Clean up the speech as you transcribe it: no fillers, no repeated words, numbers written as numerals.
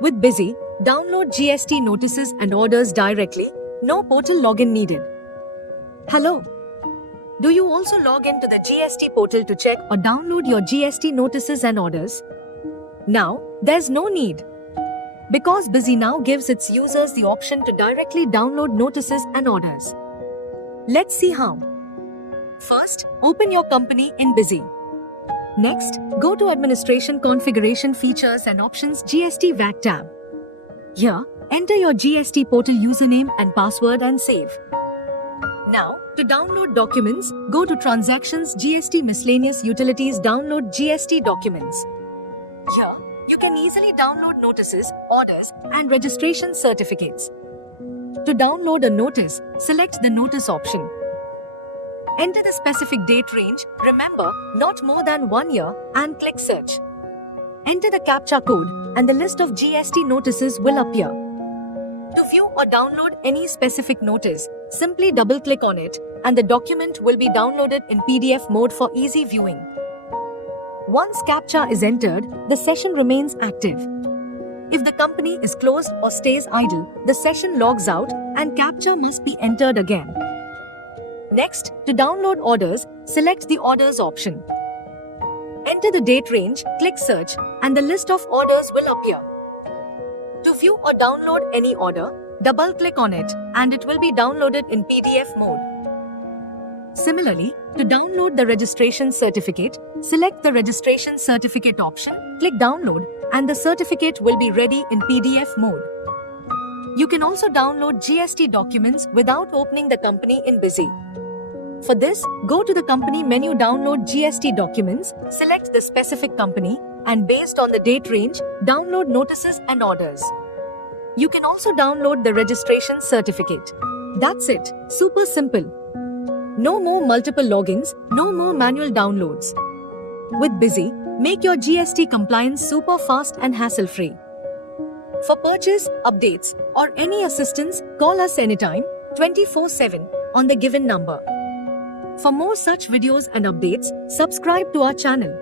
With Busy, download GST notices and orders directly, no portal login needed. Hello. Do you also log into the GST portal to check or download your GST notices and orders? Now, there's no need. Because Busy now gives its users the option to directly download notices and orders. Let's see how. First, open your company in Busy. Next, go to Administration Configuration Features and Options GST VAT tab. Here, enter your GST portal username and password and save. Now, to download documents, go to Transactions GST Miscellaneous Utilities Download GST Documents. Here, you can easily download notices, orders, and registration certificates. To download a notice, select the Notice option. Enter the specific date range, remember, not more than 1 year, and click Search. Enter the CAPTCHA code, and the list of GST notices will appear. To view or download any specific notice, simply double-click on it, and the document will be downloaded in PDF mode for easy viewing. Once CAPTCHA is entered, the session remains active. If the company is closed or stays idle, the session logs out, and CAPTCHA must be entered again. Next, to download orders, select the Orders option. Enter the date range, click Search, and the list of orders will appear. To view or download any order, double-click on it, and it will be downloaded in PDF mode. Similarly, to download the registration certificate, select the Registration Certificate option, click Download, and the certificate will be ready in PDF mode. You can also download GST documents without opening the company in Busy. For this, go to the company menu, download GST documents, select the specific company, and based on the date range, download notices and orders. You can also download the registration certificate. That's it, super simple. No more multiple logins, no more manual downloads. With Busy, make your GST compliance super fast and hassle-free. For purchase, updates, or any assistance, call us anytime, 24/7, on the given number. For more such videos and updates, subscribe to our channel.